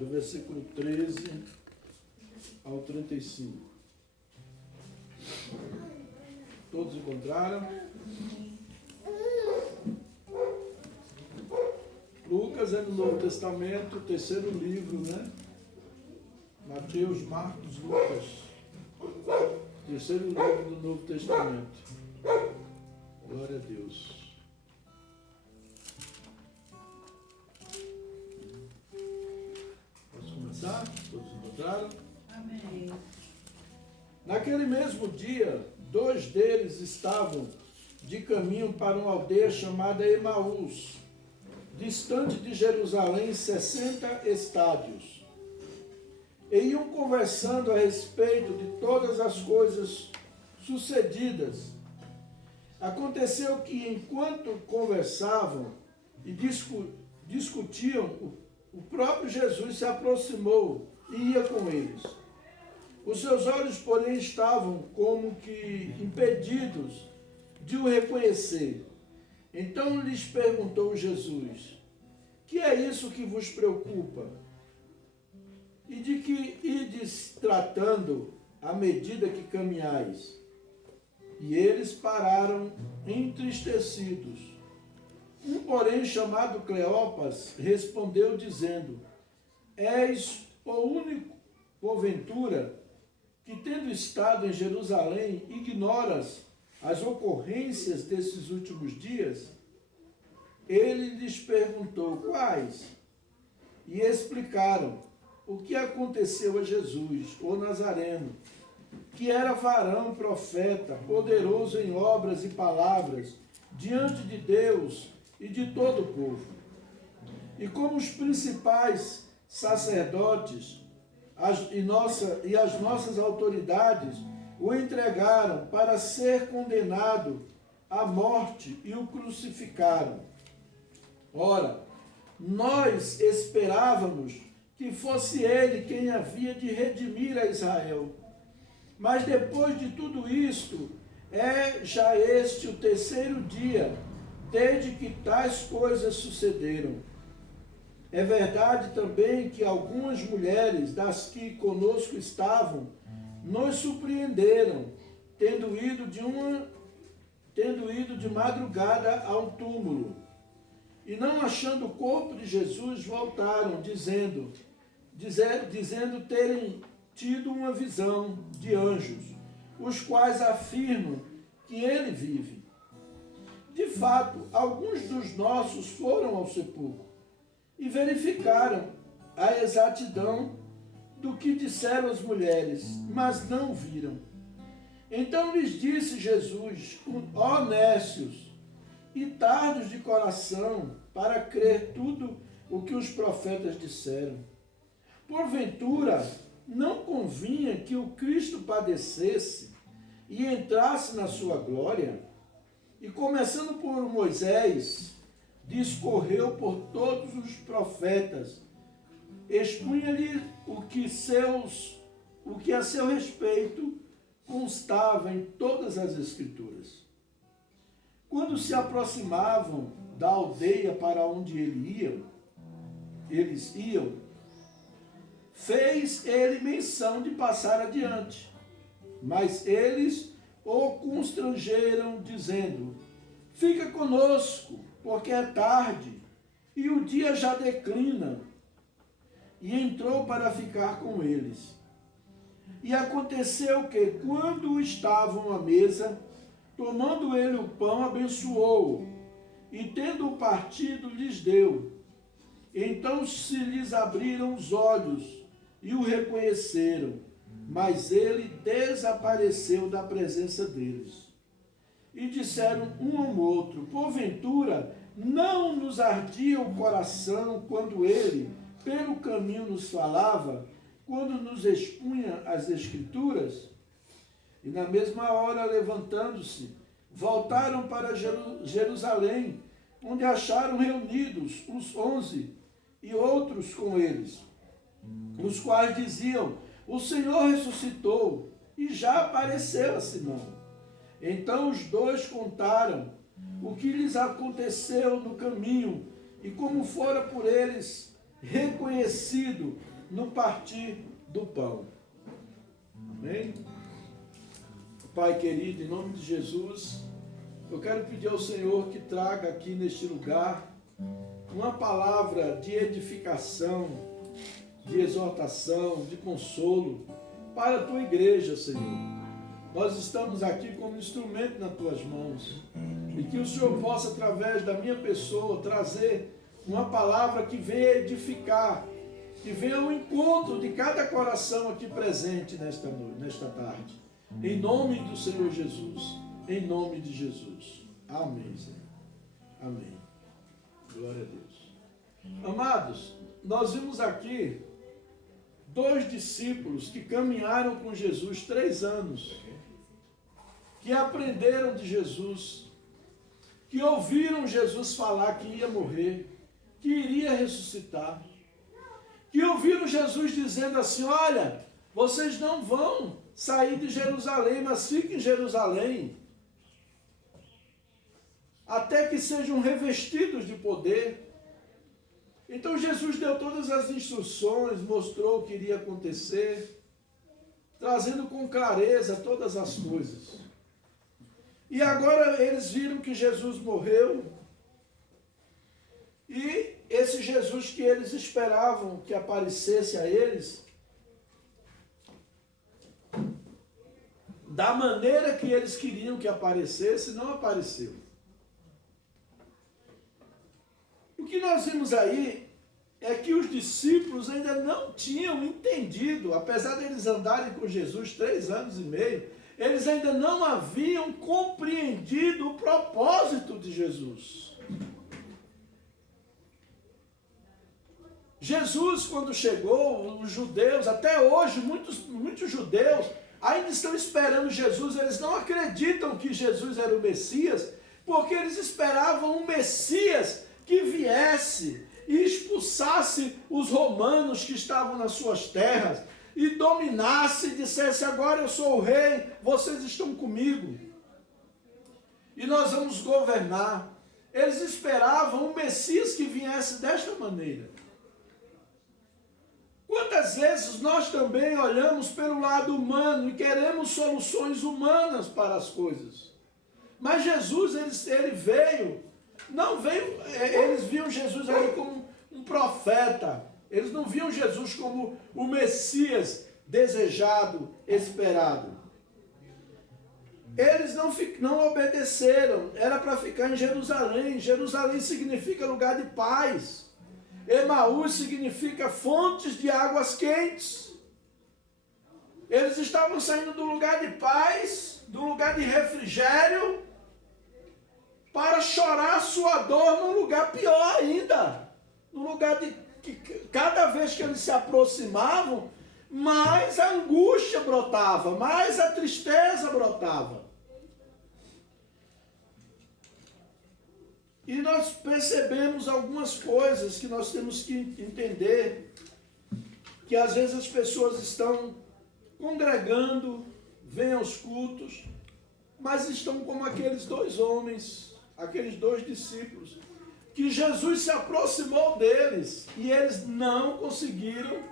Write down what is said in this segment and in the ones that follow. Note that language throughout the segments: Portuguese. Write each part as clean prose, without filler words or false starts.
do versículo 13 ao 35. Todos encontraram? Lucas é no Novo Testamento, o terceiro livro, né? Mateus, Marcos, Lucas. Terceiro livro do Novo Testamento. Glória a Deus. Posso começar? Todos encontraram? Amém. Naquele mesmo dia, 2 deles estavam de caminho para uma aldeia chamada Emaús, distante de Jerusalém 60 estádios. E iam conversando a respeito de todas as coisas sucedidas. Aconteceu que, enquanto conversavam e discutiam, o próprio Jesus se aproximou e ia com eles. Os seus olhos, porém, estavam como que impedidos de o reconhecer. Então lhes perguntou Jesus: que é isso que vos preocupa? E de que ides tratando à medida que caminhais? E eles pararam entristecidos. Um, porém, chamado Cleopas, respondeu dizendo: és o único, porventura, que tendo estado em Jerusalém, ignoras as ocorrências desses últimos dias? Ele lhes perguntou: quais? E explicaram o que aconteceu a Jesus, o Nazareno, que era varão, profeta, poderoso em obras e palavras, diante de Deus e de todo o povo. E como os principais sacerdotes e as nossas autoridades o entregaram para ser condenado à morte e o crucificaram. Ora, nós esperávamos que fosse ele quem havia de redimir a Israel. Mas depois de tudo isto, é já este o terceiro dia, desde que tais coisas sucederam. É verdade também que algumas mulheres das que conosco estavam, nos surpreenderam, tendo ido de madrugada ao túmulo. E não achando o corpo de Jesus, voltaram, dizendo terem tido uma visão de anjos, os quais afirmam que ele vive. De fato, alguns dos nossos foram ao sepulcro e verificaram a exatidão do que disseram as mulheres, mas não viram. Então lhes disse Jesus: ó nécios e tardos de coração, para crer tudo o que os profetas disseram. Porventura, não convinha que o Cristo padecesse e entrasse na sua glória? E começando por Moisés, discorreu por todos os profetas, expunha-lhe o que a seu respeito constava em todas as Escrituras. Quando se aproximavam da aldeia para onde eles iam, fez ele menção de passar adiante. Mas eles o constrangeram, dizendo: fica conosco, porque é tarde, e o dia já declina. E entrou para ficar com eles. E aconteceu que, quando estavam à mesa, tomando ele o pão, abençoou-o, e tendo-o partido, lhes deu. Então se lhes abriram os olhos, e o reconheceram, mas ele desapareceu da presença deles. E disseram um ao outro: porventura, não nos ardia o coração quando ele, pelo caminho, nos falava, quando nos expunha as Escrituras? E na mesma hora, levantando-se, voltaram para Jerusalém, onde acharam reunidos os 11 e outros com eles, os quais diziam: o Senhor ressuscitou e já apareceu a Simão. Então os dois contaram o que lhes aconteceu no caminho e como fora por eles reconhecido no partir do pão. Amém? Pai querido, em nome de Jesus, eu quero pedir ao Senhor que traga aqui neste lugar uma palavra de edificação, de exortação, de consolo para a tua igreja, Senhor. Nós estamos aqui como instrumento nas tuas mãos e que o Senhor possa, através da minha pessoa, trazer uma palavra que venha edificar, que venha ao encontro de cada coração aqui presente nesta tarde. Em nome do Senhor Jesus, em nome de Jesus. Amém, Senhor. Amém. Glória a Deus. Amados, nós vimos aqui 2 discípulos que caminharam com Jesus 3 anos, que aprenderam de Jesus, que ouviram Jesus falar que ia morrer, que iria ressuscitar, que ouviram Jesus dizendo assim: olha, vocês não vão sair de Jerusalém, mas fiquem em Jerusalém, até que sejam revestidos de poder. Então Jesus deu todas as instruções, mostrou o que iria acontecer, trazendo com clareza todas as coisas. E agora eles viram que Jesus morreu, e esse Jesus que eles esperavam que aparecesse a eles, da maneira que eles queriam que aparecesse, não apareceu. O que nós vimos aí é que os discípulos ainda não tinham entendido, apesar de eles andarem com Jesus 3 anos e meio, eles ainda não haviam compreendido o propósito de Jesus. Jesus, quando chegou, os judeus, até hoje, muitos judeus ainda estão esperando Jesus, eles não acreditam que Jesus era o Messias, porque eles esperavam um Messias que viesse e expulsasse os romanos que estavam nas suas terras, e dominasse e dissesse: agora eu sou o rei, vocês estão comigo, e nós vamos governar. Eles esperavam um Messias que viesse desta maneira. Quantas vezes nós também olhamos pelo lado humano e queremos soluções humanas para as coisas? Mas Jesus, ele veio, não veio, eles viam Jesus ali como um profeta, eles não viam Jesus como o Messias desejado, esperado. Eles não obedeceram, era para ficar em Jerusalém. Jerusalém significa lugar de paz. Emaús significa fontes de águas quentes. Eles estavam saindo do lugar de paz, do lugar de refrigério, para chorar sua dor num lugar pior ainda. Num lugar de que cada vez que eles se aproximavam, mais a angústia brotava, mais a tristeza brotava. E nós percebemos algumas coisas que nós temos que entender, que às vezes as pessoas estão congregando, vêm aos cultos, mas estão como aqueles 2 homens, aqueles 2 discípulos, que Jesus se aproximou deles e eles não conseguiram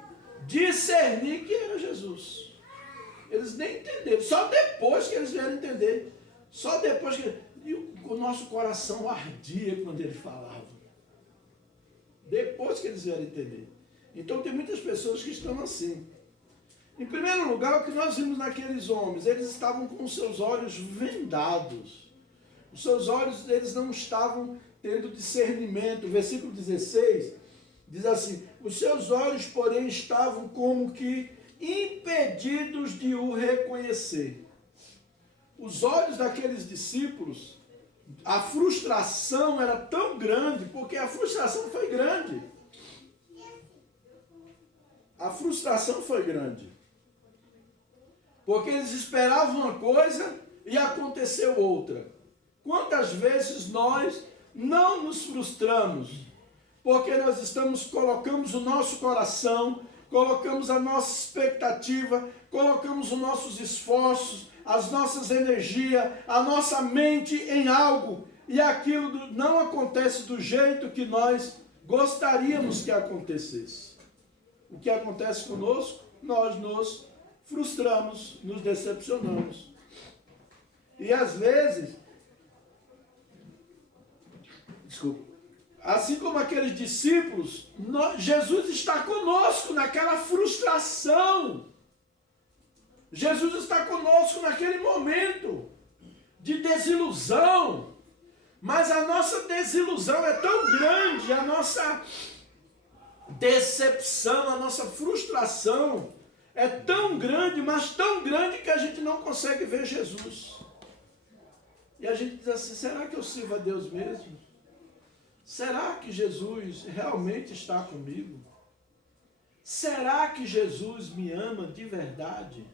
discernir que era Jesus. Eles nem entenderam, só depois que eles vieram entender, só depois que... E o nosso coração ardia quando ele falava. Depois que eles vieram entender. Então tem muitas pessoas que estão assim. Em primeiro lugar, o que nós vimos naqueles homens, eles estavam com os seus olhos vendados. Os seus olhos, eles não estavam tendo discernimento. O versículo 16 diz assim: os seus olhos, porém, estavam como que impedidos de o reconhecer. Os olhos daqueles discípulos, a frustração era tão grande, porque a frustração foi grande. A frustração foi grande. Porque eles esperavam uma coisa e aconteceu outra. Quantas vezes nós não nos frustramos, porque nós colocamos o nosso coração, colocamos a nossa expectativa, colocamos os nossos esforços, as nossas energias, a nossa mente em algo, e aquilo não acontece do jeito que nós gostaríamos que acontecesse. O que acontece conosco? Nós nos frustramos, nos decepcionamos. E às vezes, assim como aqueles discípulos, Jesus está conosco naquela frustração. Jesus está conosco naquele momento de desilusão. Mas a nossa desilusão é tão grande, a nossa decepção, a nossa frustração é tão grande, mas tão grande que a gente não consegue ver Jesus. E a gente diz assim, será que eu sirvo a Deus mesmo? Será que Jesus realmente está comigo? Será que Jesus me ama de verdade?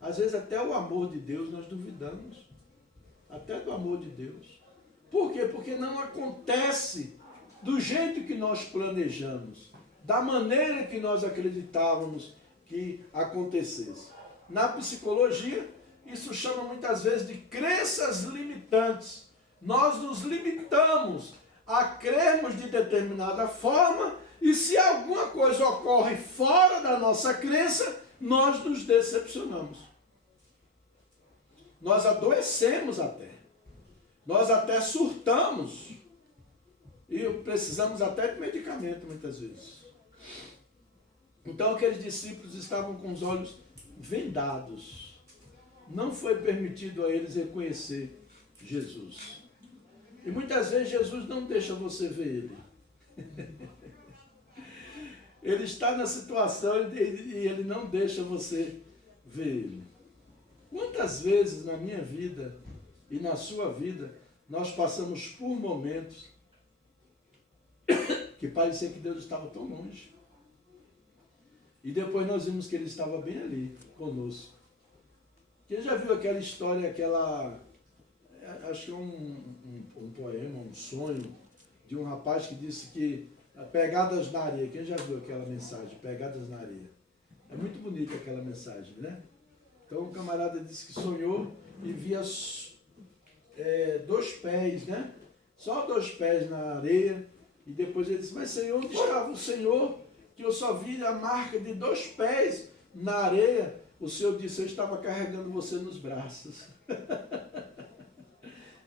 Às vezes até o amor de Deus nós duvidamos. Até do amor de Deus. Por quê? Porque não acontece do jeito que nós planejamos, da maneira que nós acreditávamos que acontecesse. Na psicologia, isso chama muitas vezes de crenças limitantes. Nós nos limitamos a crermos de determinada forma e se alguma coisa ocorre fora da nossa crença, nós nos decepcionamos. Nós adoecemos até. Nós até surtamos e precisamos até de medicamento muitas vezes. Então aqueles discípulos estavam com os olhos vendados. Não foi permitido a eles reconhecer Jesus. E muitas vezes Jesus não deixa você ver ele. Ele está na situação e ele não deixa você ver ele. Quantas vezes na minha vida e na sua vida, nós passamos por momentos que parecia que Deus estava tão longe. E depois nós vimos que Ele estava bem ali, conosco. Quem já viu aquela história, acho que é um poema, um sonho, de um rapaz que disse que pegadas na areia. Quem já viu aquela mensagem, pegadas na areia? É muito bonita aquela mensagem, né? Então o camarada disse que sonhou e via 2 pés, né? Só 2 pés na areia. E depois ele disse, mas Senhor, onde estava o Senhor? Que eu só vi a marca de 2 pés na areia. O Senhor disse, eu estava carregando você nos braços.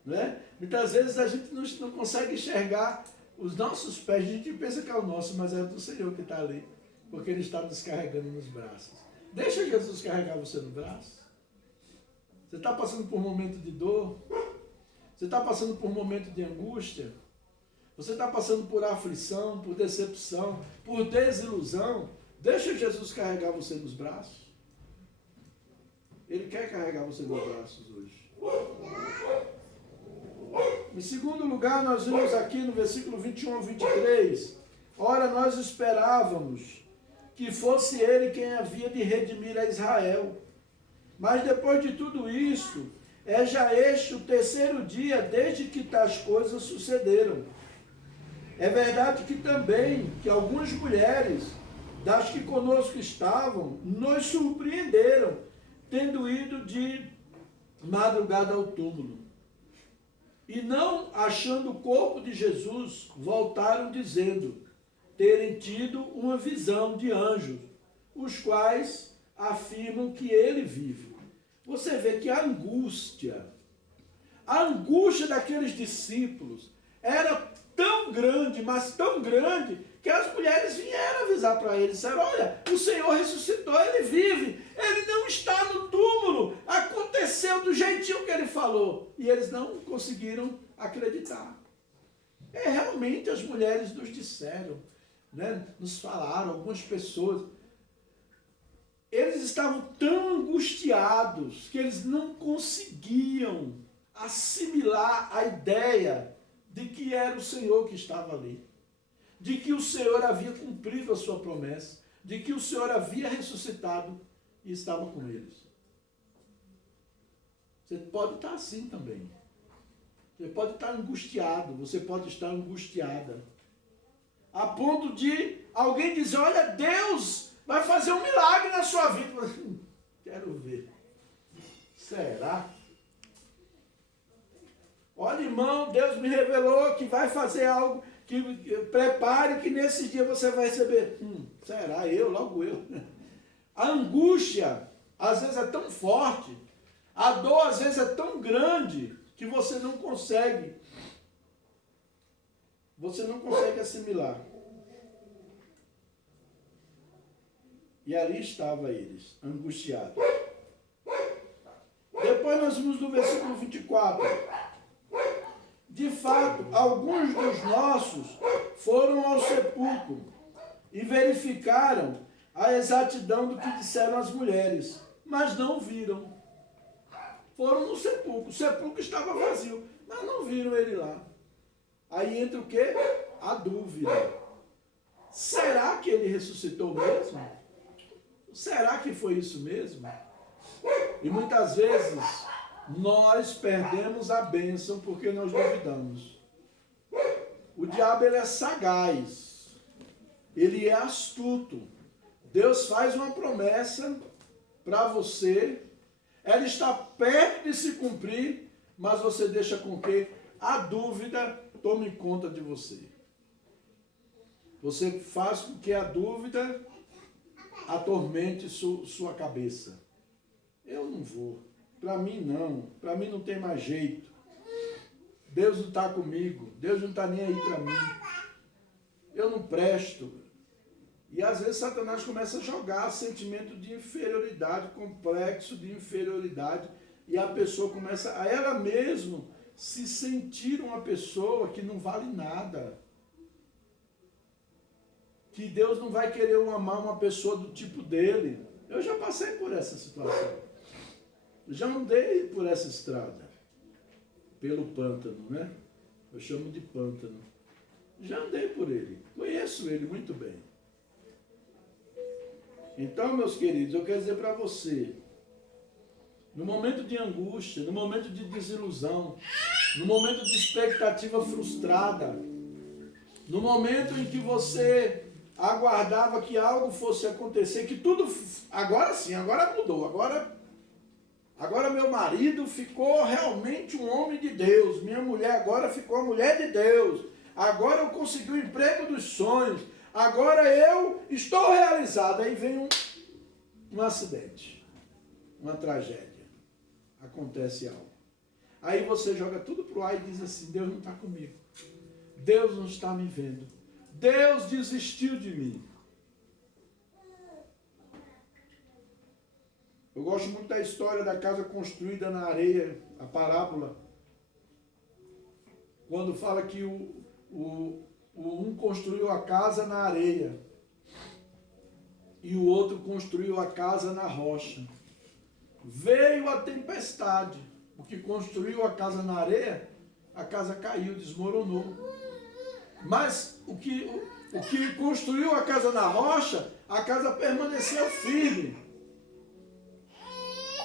Não é? Muitas vezes a gente não consegue enxergar os nossos pés. A gente pensa que é o nosso, mas é do Senhor que está ali. Porque Ele está nos carregando nos braços. Deixa Jesus carregar você no braço. Você está passando por um momento de dor. Você está passando por um momento de angústia. Você está passando por aflição, por decepção, por desilusão. Deixa Jesus carregar você nos braços. Ele quer carregar você nos braços hoje. Em segundo lugar, nós vimos aqui no versículo 21 ao 23. Ora, nós esperávamos que fosse Ele quem havia de redimir a Israel. Mas depois de tudo isso, é já este o 3º dia desde que tais coisas sucederam. É verdade que também, que algumas mulheres, das que conosco estavam, nos surpreenderam, tendo ido de madrugada ao túmulo. E não achando o corpo de Jesus, voltaram dizendo terem tido uma visão de anjos, os quais afirmam que ele vive. Você vê que a angústia daqueles discípulos era tão grande, mas tão grande, que as mulheres vieram avisar para eles, disseram, olha, o Senhor ressuscitou, Ele vive, Ele não está no túmulo, aconteceu do jeitinho que Ele falou. E eles não conseguiram acreditar. Realmente as mulheres nos disseram, né, nos falaram, algumas pessoas, eles estavam tão angustiados que eles não conseguiam assimilar a ideia de que era o Senhor que estava ali, de que o Senhor havia cumprido a sua promessa, de que o Senhor havia ressuscitado e estava com eles. Você pode estar assim também. Você pode estar angustiado, você pode estar angustiada. A ponto de alguém dizer, olha, Deus vai fazer um milagre na sua vida. Quero ver. Será? Olha, irmão, Deus me revelou que vai fazer algo prepare que nesse dia você vai receber. Será eu? Logo eu. A angústia, às vezes, é tão forte, a dor, às vezes, é tão grande, que você não consegue assimilar. E ali estavam eles, angustiados. Depois nós vimos no versículo 24. De fato, alguns dos nossos foram ao sepulcro e verificaram a exatidão do que disseram as mulheres, mas não viram. Foram no sepulcro. O sepulcro estava vazio, mas não viram ele lá. Aí entra o quê? A dúvida. Será que ele ressuscitou mesmo? Será que foi isso mesmo? E muitas vezes nós perdemos a bênção porque nós duvidamos. O diabo, ele é sagaz. Ele é astuto. Deus faz uma promessa para você. Ela está perto de se cumprir, mas você deixa com que a dúvida tome conta de você. Você faz com que a dúvida atormente sua cabeça. Eu não vou. Para mim não. Para mim não tem mais jeito. Deus não está comigo. Deus não está nem aí para mim. Eu não presto. E às vezes Satanás começa a jogar sentimento de inferioridade, complexo de inferioridade. E a pessoa começa a ela mesma se sentir uma pessoa que não vale nada. Que Deus não vai querer amar uma pessoa do tipo dele. Eu já passei por essa situação. Já andei por essa estrada. Pelo pântano, né? Eu chamo de pântano. Já andei por ele. Conheço ele muito bem. Então, meus queridos, eu quero dizer para você, no momento de angústia, no momento de desilusão, no momento de expectativa frustrada, no momento em que você aguardava que algo fosse acontecer, que tudo, agora sim, agora mudou, agora meu marido ficou realmente um homem de Deus, minha mulher agora ficou a mulher de Deus, agora eu consegui o emprego dos sonhos, agora eu estou realizado. Aí vem um acidente, uma tragédia, acontece algo. Aí você joga tudo pro ar e diz assim, Deus não está comigo, Deus não está me vendo, Deus desistiu de mim. Eu gosto muito da história da casa construída na areia, a parábola. Quando fala que um construiu a casa na areia e o outro construiu a casa na rocha. Veio a tempestade. O que construiu a casa na areia, a casa caiu, desmoronou. Mas o que construiu a casa na rocha, a casa permaneceu firme.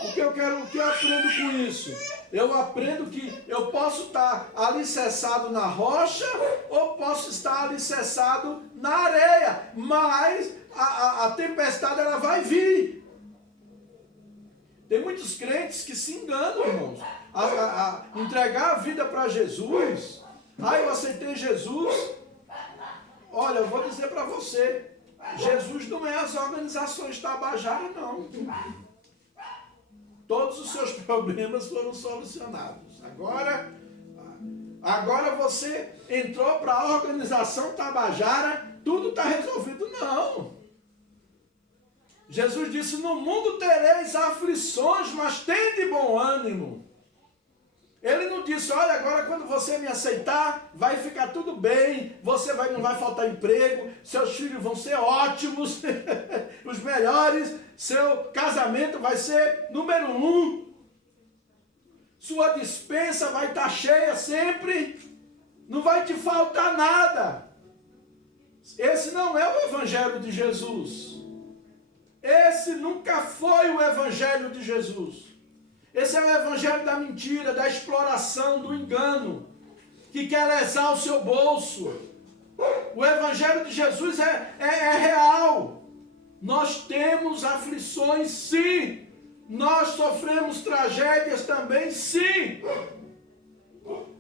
O que eu aprendo com isso? Eu aprendo que eu posso estar alicerçado na rocha ou posso estar alicerçado na areia, mas a tempestade ela vai vir. Tem muitos crentes que se enganam, irmãos, a entregar a vida para Jesus. Eu aceitei Jesus. Olha, eu vou dizer para você, Jesus não é as organizações Tabajara, não. Todos os seus problemas foram solucionados. Agora você entrou para a organização Tabajara, tudo está resolvido. Não. Jesus disse, no mundo tereis aflições, mas tende bom ânimo. Ele não disse, olha, agora quando você me aceitar, vai ficar tudo bem, não vai faltar emprego, seus filhos vão ser ótimos, os melhores, seu casamento vai ser número 1, sua despensa vai estar cheia sempre, não vai te faltar nada. Esse não é o Evangelho de Jesus. Esse nunca foi o Evangelho de Jesus. Esse é o evangelho da mentira, da exploração, do engano, que quer lesar o seu bolso. O evangelho de Jesus é real. Nós temos aflições, sim. Nós sofremos tragédias também, sim.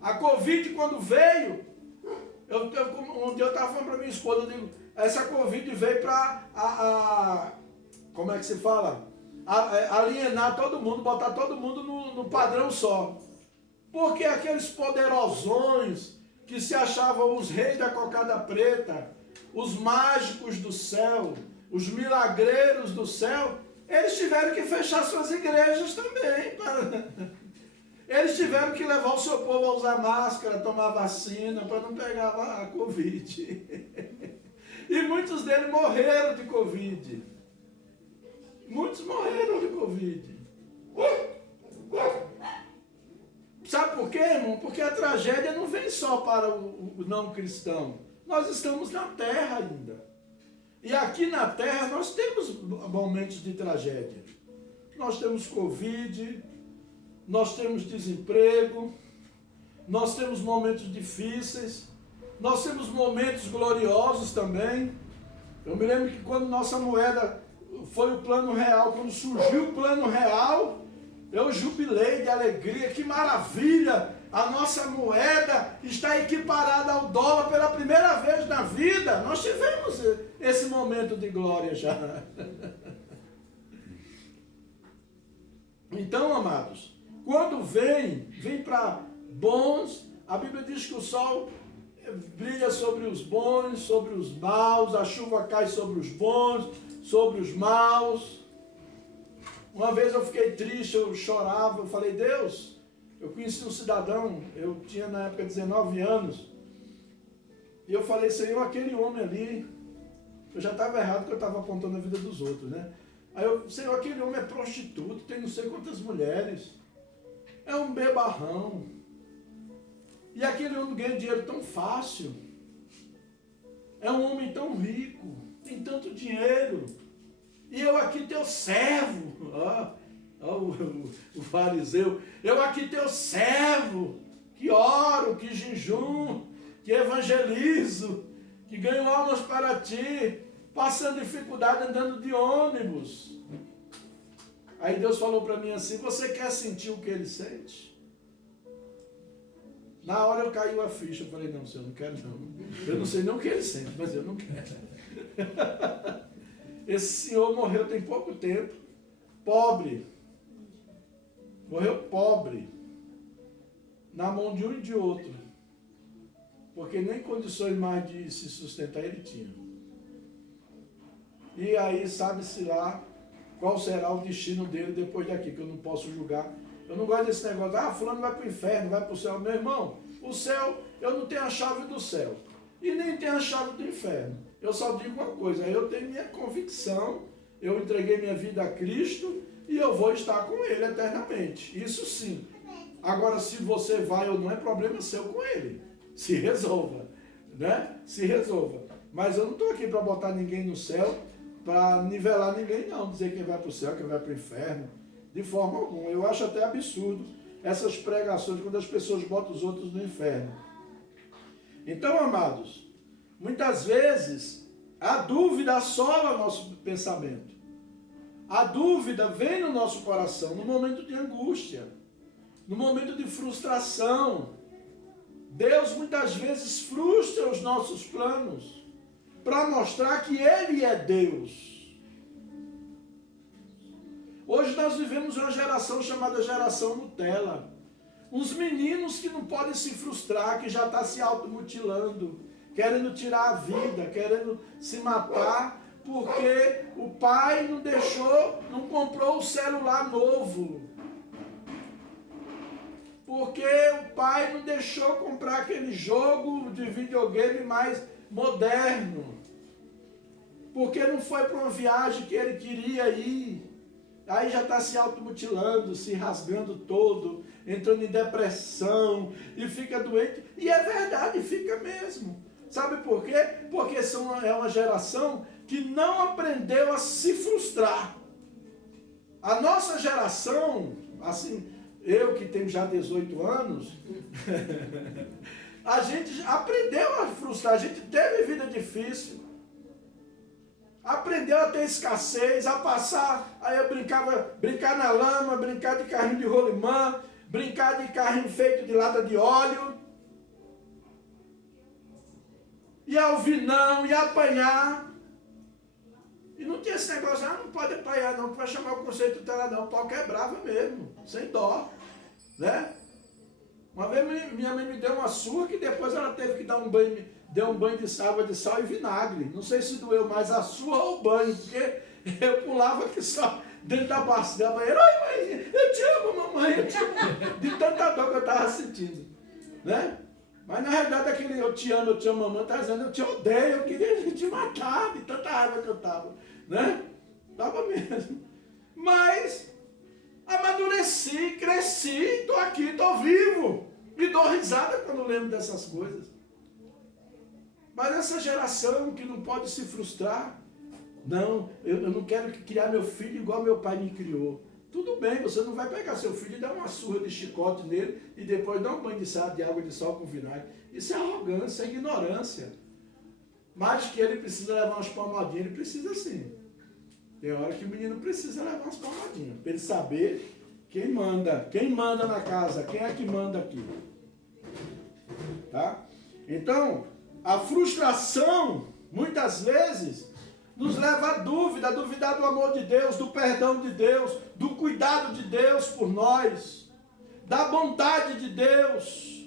A Covid, quando veio, Um dia eu estava falando para minha esposa, eu digo, essa Covid veio para, como é que se fala? Alienar todo mundo, botar todo mundo no padrão só. Porque aqueles poderosões que se achavam os reis da cocada preta, os mágicos do céu, os milagreiros do céu, eles tiveram que fechar suas igrejas também. Eles tiveram que levar o seu povo a usar máscara, tomar vacina, para não pegar a Covid. E muitos deles morreram de Covid. Muitos morreram de Covid. Sabe por quê, irmão? Porque a tragédia não vem só para o não cristão. Nós estamos na terra ainda. E aqui na terra nós temos momentos de tragédia. Nós temos Covid, nós temos desemprego, nós temos momentos difíceis, nós temos momentos gloriosos também. Eu me lembro que quando nossa moeda foi o plano real, quando surgiu o plano real, eu jubilei de alegria, que maravilha! A nossa moeda está equiparada ao dólar pela primeira vez na vida. Nós tivemos esse momento de glória já. Então, amados, quando vem para bons, a Bíblia diz que o sol brilha sobre os bons, sobre os maus, a chuva cai sobre os bons, sobre os maus. Uma vez eu fiquei triste, eu chorava, eu falei, Deus, eu conheci um cidadão, eu tinha na época 19 anos, e eu falei, Senhor, aquele homem ali, eu já estava errado porque eu estava apontando a vida dos outros, né? Aí eu, Senhor, aquele homem é prostituto, tem não sei quantas mulheres, é um bebarrão, e aquele homem ganha dinheiro tão fácil, é um homem tão rico, tem tanto dinheiro, e eu aqui teu servo, o fariseu, eu aqui teu servo, que oro, que jejum, que evangelizo, que ganho almas para ti, passando dificuldade andando de ônibus. Aí Deus falou para mim assim, você quer sentir o que ele sente? Na hora eu caiu a ficha, eu falei, não, senhor, não quero não. Eu não sei nem o que ele sente, mas eu não quero. Esse senhor morreu tem pouco tempo, pobre. Morreu pobre, na mão de um e de outro, porque nem condições mais de se sustentar ele tinha. E aí sabe-se lá qual será o destino dele depois daqui, que eu não posso julgar. Eu não gosto desse negócio, fulano vai para o inferno, vai para o céu. Meu irmão, o céu, eu não tenho a chave do céu, e nem tenho a chave do inferno. Eu só digo uma coisa, eu tenho minha convicção, eu entreguei minha vida a Cristo, e eu vou estar com ele eternamente. Isso sim. Agora, se você vai ou não, é problema seu com ele. Se resolva. Né? Se resolva. Mas eu não estou aqui para botar ninguém no céu, para nivelar ninguém, não. Dizer quem vai para o céu, quem vai para o inferno. De forma alguma. Eu acho até absurdo essas pregações quando as pessoas botam os outros no inferno. Então, amados, muitas vezes a dúvida assola nosso pensamento. A dúvida vem no nosso coração no momento de angústia, no momento de frustração. Deus muitas vezes frustra os nossos planos para mostrar que Ele é Deus. Hoje nós vivemos uma geração chamada geração Nutella. Uns meninos que não podem se frustrar, que já estão se automutilando, querendo tirar a vida, querendo se matar, porque o pai não deixou, não comprou o celular novo. Porque o pai não deixou comprar aquele jogo de videogame mais moderno. Porque não foi para uma viagem que ele queria ir. Aí já está se automutilando, se rasgando todo, entrando em depressão e fica doente. E é verdade, fica mesmo. Sabe por quê? Porque é uma geração que não aprendeu a se frustrar. A nossa geração, assim, eu que tenho já 18 anos, a gente aprendeu a frustrar, a gente teve vida difícil, aprendeu a ter escassez, a passar, aí eu brincar na lama, brincar de carrinho de rolimã, brincar de carrinho feito de lata de óleo. ia ouvir não, ia apanhar. E não tinha esse negócio, não pode apanhar não, vai chamar o conselho tutelar não, o pau quebrava mesmo, sem dó, né? Uma vez minha mãe me deu uma surra que depois ela teve que dar um banho, deu um banho de água de sal e vinagre. Não sei se doeu mais a surra ou o banho, porque eu pulava aqui só dentro da bacia da banheira. Ai, mãe, eu te amo, mamãe, eu te amo. De tanta dor que eu estava sentindo, né? Mas na realidade aquele eu te amo, mamãe, está dizendo eu te odeio, eu queria te matar de tanta raiva que eu estava, né? Estava mesmo. Mas amadureci, cresci, estou aqui, estou vivo. E dou risada quando lembro dessas coisas. Mas essa geração que não pode se frustrar, não, eu não quero criar meu filho igual meu pai me criou. Tudo bem, você não vai pegar seu filho e dar uma surra de chicote nele e depois dar um banho de água de sal com vinagre. Isso é arrogância, é ignorância. Mas que ele precisa levar umas palmadinhas, ele precisa sim. Tem hora que o menino precisa levar umas palmadinhas, para ele saber quem manda na casa, quem é que manda aqui. Tá? Então, a frustração, muitas vezes, nos leva à dúvida, a duvidar do amor de Deus, do perdão de Deus, do cuidado de Deus por nós, da bondade de Deus.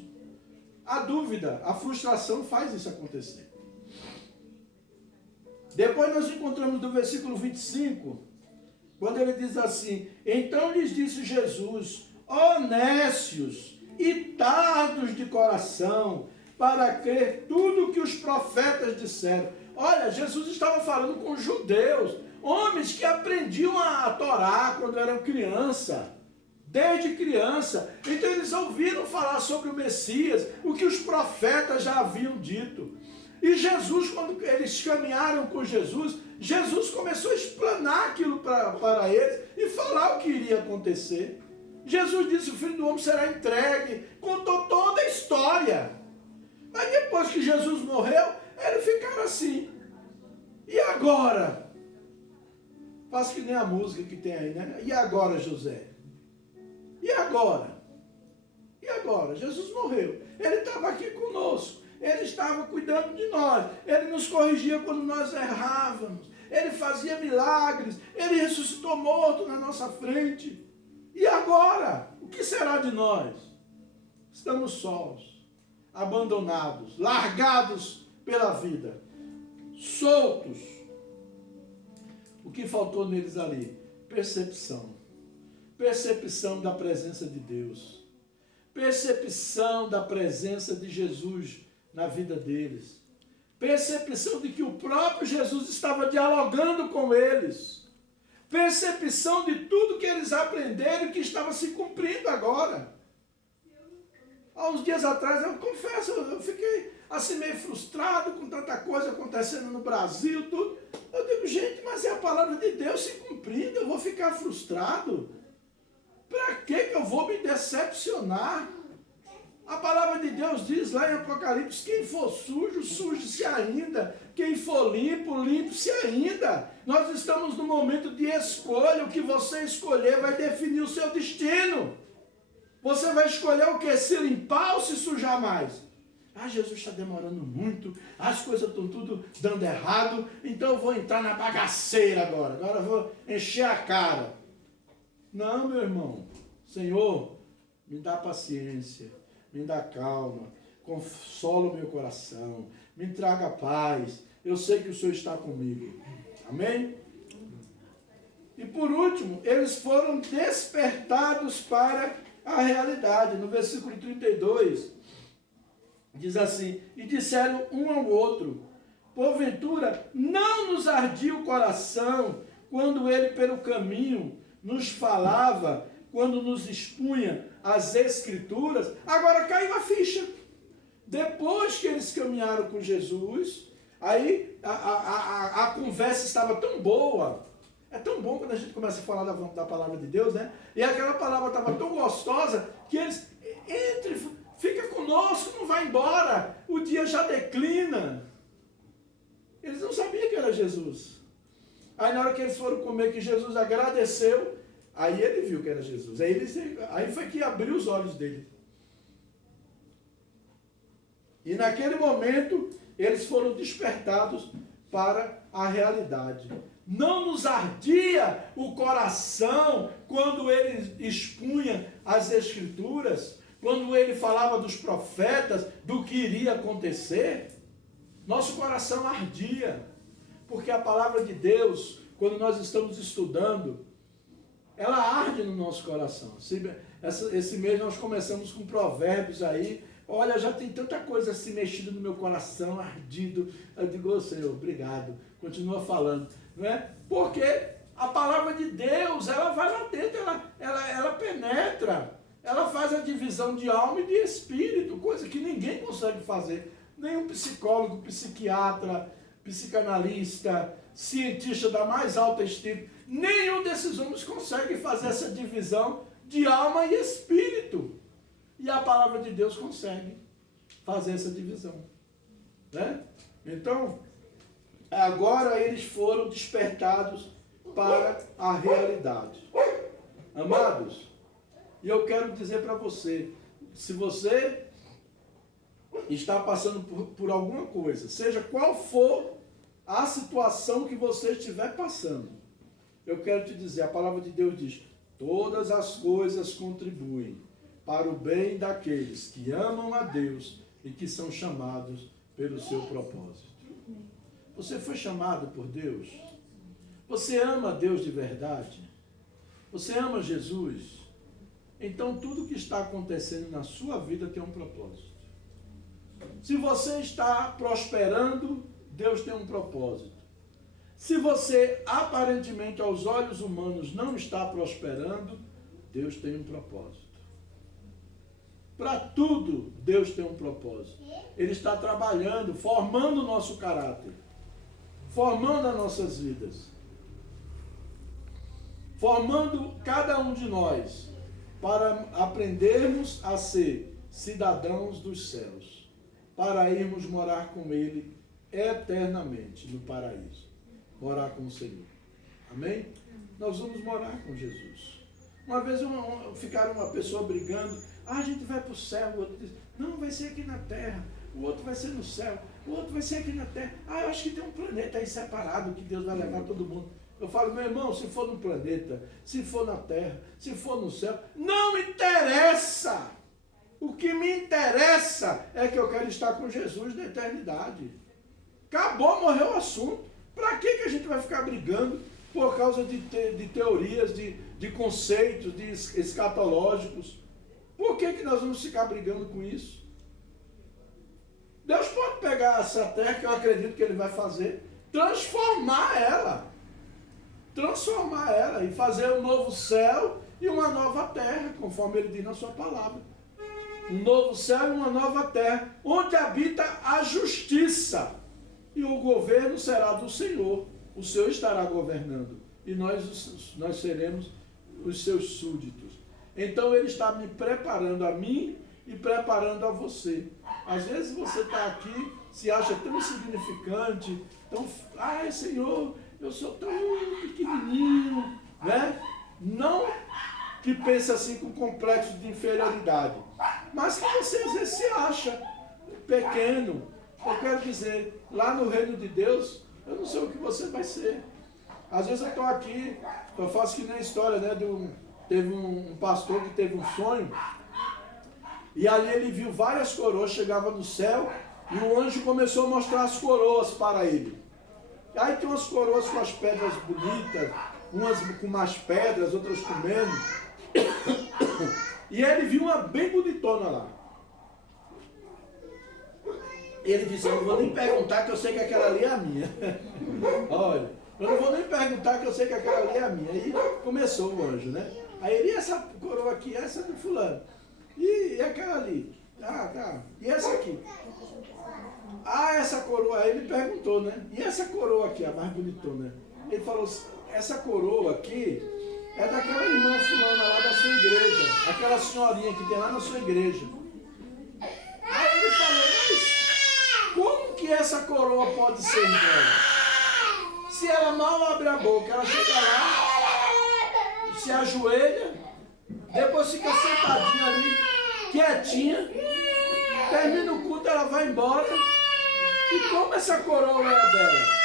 A dúvida, a frustração faz isso acontecer. Depois nós encontramos no versículo 25, quando ele diz assim: então lhes disse Jesus, ó nécios e tardos de coração, para crer tudo que os profetas disseram. Olha, Jesus estava falando com os judeus, homens que aprendiam a Torá quando eram criança, desde criança. Então eles ouviram falar sobre o Messias, o que os profetas já haviam dito. E Jesus, quando eles caminharam com Jesus, Jesus começou a explanar aquilo para eles e falar o que iria acontecer. Jesus disse: o Filho do Homem será entregue, contou toda a história. Mas depois que Jesus morreu, eles ficaram assim. E agora? Faz que nem a música que tem aí, né? E agora, José? E agora? E agora? Jesus morreu. Ele estava aqui conosco. Ele estava cuidando de nós. Ele nos corrigia quando nós errávamos. Ele fazia milagres. Ele ressuscitou morto na nossa frente. E agora? O que será de nós? Estamos sós, abandonados, largados pela vida, soltos. O que faltou neles ali? Percepção. Percepção da presença de Deus. Percepção da presença de Jesus na vida deles. Percepção de que o próprio Jesus estava dialogando com eles. Percepção de tudo que eles aprenderam e que estava se cumprindo agora. Há uns dias atrás, eu confesso, eu fiquei assim meio frustrado com tanta coisa acontecendo no Brasil, tudo. Eu digo, gente, mas é a palavra de Deus se cumprindo, eu vou ficar frustrado? Para que eu vou me decepcionar? A palavra de Deus diz lá em Apocalipse: quem for sujo, suje-se ainda. Quem for limpo, limpe-se ainda. Nós estamos no momento de escolha. O que você escolher vai definir o seu destino. Você vai escolher o que? Se limpar ou se sujar mais? Ah, Jesus está demorando muito, as coisas estão tudo dando errado, então eu vou entrar na bagaceira agora eu vou encher a cara. Não, meu irmão. Senhor, me dá paciência, me dá calma, consola o meu coração, me traga paz. Eu sei que o Senhor está comigo. Amém? E por último, eles foram despertados para a realidade. No versículo 32, diz assim: e disseram um ao outro: porventura não nos ardia o coração quando ele pelo caminho nos falava, quando nos expunha as Escrituras? Agora caiu a ficha. Depois que eles caminharam com Jesus, aí a conversa estava tão boa. É tão bom quando a gente começa a falar da palavra de Deus, né? E aquela palavra estava tão gostosa que eles, fica conosco, não vai embora. O dia já declina. Eles não sabiam que era Jesus. Aí na hora que eles foram comer, que Jesus agradeceu, aí ele viu que era Jesus. Aí foi que abriu os olhos dele. E naquele momento, eles foram despertados para a realidade. Não nos ardia o coração quando ele expunha as Escrituras, quando ele falava dos profetas, do que iria acontecer? Nosso coração ardia, porque a palavra de Deus, quando nós estamos estudando, ela arde no nosso coração. Esse mês nós começamos com provérbios aí. Olha, já tem tanta coisa assim mexida no meu coração, ardido. Eu digo, Senhor, obrigado. Continua falando, não é? Porque a palavra de Deus, ela vai lá dentro, ela penetra, ela faz a divisão de alma e de espírito, coisa que ninguém consegue fazer. Nenhum psicólogo, psiquiatra, psicanalista, cientista da mais alta estima, nenhum desses homens consegue fazer essa divisão de alma e espírito. E a palavra de Deus consegue fazer essa divisão, né? Então, agora eles foram despertados para a realidade. Amados, e eu quero dizer para você, se você está passando por alguma coisa, seja qual for a situação que você estiver passando, eu quero te dizer, a palavra de Deus diz, todas as coisas contribuem para o bem daqueles que amam a Deus e que são chamados pelo seu propósito. Você foi chamado por Deus? Você ama Deus de verdade? Você ama Jesus? Então tudo que está acontecendo na sua vida tem um propósito. Se você está prosperando, Deus tem um propósito. Se você, aparentemente, aos olhos humanos, não está prosperando, Deus tem um propósito. Para tudo, Deus tem um propósito. Ele está trabalhando, formando o nosso caráter, formando as nossas vidas, formando cada um de nós para aprendermos a ser cidadãos dos céus, para irmos morar com Ele eternamente no paraíso, morar com o Senhor. Amém? Nós vamos morar com Jesus. Uma vez ficaram uma pessoa brigando, a gente vai para o céu, o outro diz, não, vai ser aqui na terra, o outro vai ser no céu, o outro vai ser aqui na terra. Eu acho que tem um planeta aí separado que Deus vai levar todo mundo. Eu falo, meu irmão, se for no planeta, se for na terra, se for no céu, não me interessa. O que me interessa é que eu quero estar com Jesus na eternidade. Acabou, morreu o assunto. Para que a gente vai ficar brigando por causa de teorias, de conceitos, de escatológicos? Por que nós vamos ficar brigando com isso? Deus pode pegar essa terra, que eu acredito que Ele vai fazer, transformar ela e fazer um novo céu e uma nova terra, conforme Ele diz na sua palavra. Um novo céu e uma nova terra, onde habita a justiça. E o governo será do Senhor. O Senhor estará governando. E nós seremos os seus súditos. Então Ele está me preparando a mim e preparando a você. Às vezes você está aqui, se acha tão insignificante, tão... Ai, Senhor, eu sou tão pequenininho, né? Não que pense assim com complexo de inferioridade, mas que você às vezes se acha pequeno. Eu quero dizer, lá no reino de Deus, eu não sei o que você vai ser. Às vezes eu estou aqui, eu faço que nem a história, né? Teve um pastor que teve um sonho, e ali ele viu várias coroas, chegava no céu, e o anjo começou a mostrar as coroas para ele. Aí tem umas coroas com as pedras bonitas, umas com mais pedras, outras com menos. E ele viu uma bem bonitona lá. Ele disse, eu não vou nem perguntar que eu sei que aquela ali é a minha. Olha, eu não vou nem perguntar que eu sei que aquela ali é a minha. Aí começou o anjo, né? Aí ele, e essa coroa aqui, essa é do fulano. E aquela ali? Ah, tá. E essa aqui? Ah, essa coroa. Aí ele perguntou, né? E essa coroa aqui, a mais bonitona? Ele falou, essa coroa aqui é daquela irmã fulana lá da sua igreja. Aquela senhorinha que tem lá na sua igreja. Aí ele falou, mas como que essa coroa pode ser dela? Se ela mal abre a boca, ela chega lá, se ajoelha, depois fica sentadinha ali, quietinha, termina o culto, ela vai embora, E como essa coroa é dela?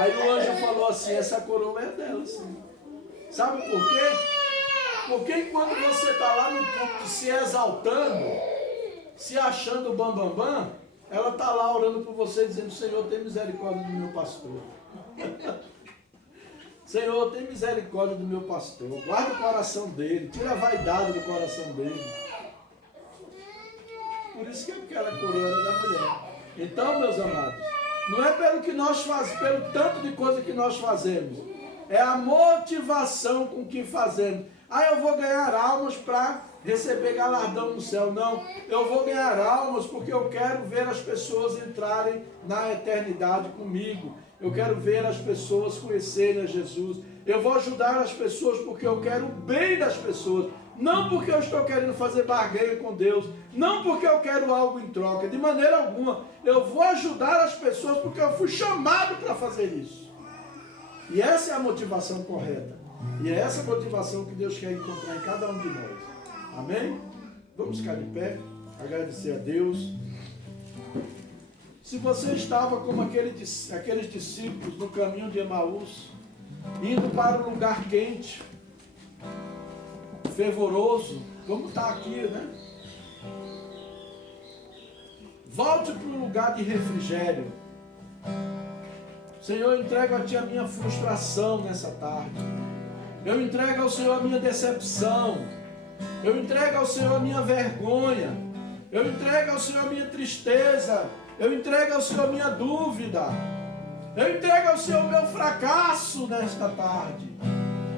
Aí o anjo falou assim, essa coroa é dela, sim. Sabe por quê? Porque enquanto você está lá no púlpito se exaltando, se achando bambambam, ela está lá orando por você, dizendo, Senhor, tem misericórdia do meu pastor. Senhor, tem misericórdia do meu pastor. Guarda o coração dele, tira a vaidade do coração dele. Por isso que aquela coroa era da mulher. Então, meus amados, não é pelo que nós fazemos, pelo tanto de coisa que nós fazemos. É a motivação com que fazemos. Ah, eu vou ganhar almas para receber galardão no céu. Não, eu vou ganhar almas porque eu quero ver as pessoas entrarem na eternidade comigo. Eu quero ver as pessoas conhecerem a Jesus. Eu vou ajudar as pessoas porque eu quero o bem das pessoas. Não porque eu estou querendo fazer barganha com Deus. Não porque eu quero algo em troca. De maneira alguma. Eu vou ajudar as pessoas porque eu fui chamado para fazer isso. E essa é a motivação correta. E é essa motivação que Deus quer encontrar em cada um de nós. Amém? Vamos ficar de pé. Agradecer a Deus. Se você estava como aqueles discípulos no caminho de Emaús, indo para um lugar quente, fervoroso, como está aqui, né? Volte para um lugar de refrigério. Senhor, eu entrego a Ti a minha frustração nessa tarde. Eu entrego ao Senhor a minha decepção. Eu entrego ao Senhor a minha vergonha. Eu entrego ao Senhor a minha tristeza. Eu entrego ao Senhor a minha dúvida. Eu entrego ao Senhor o meu fracasso nesta tarde.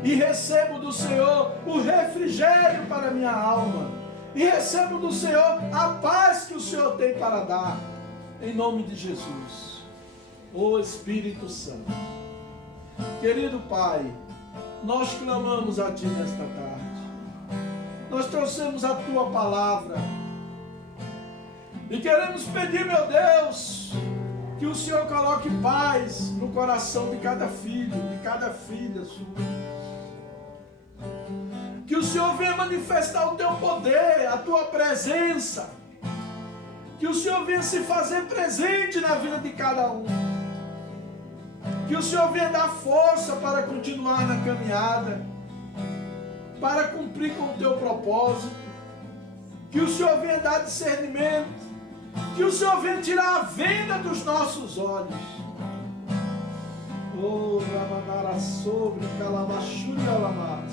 E recebo do Senhor o refrigério para a minha alma. E recebo do Senhor a paz que o Senhor tem para dar. Em nome de Jesus. Ô Espírito Santo. Querido Pai, nós clamamos a Ti nesta tarde. Nós trouxemos a Tua palavra. E queremos pedir, meu Deus, que o Senhor coloque paz no coração de cada filho, de cada filha sua. Que o Senhor venha manifestar o Teu poder, a Tua presença. Que o Senhor venha se fazer presente na vida de cada um. Que o Senhor venha dar força para continuar na caminhada, para cumprir com o Teu propósito. Que o Senhor venha dar discernimento. Que o Senhor venha tirar a venda dos nossos olhos. Oh, Ramanara sobre Calabachuri Alamas.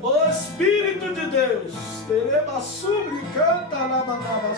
Oh Espírito de Deus, Tereba sobre canta Ramanara.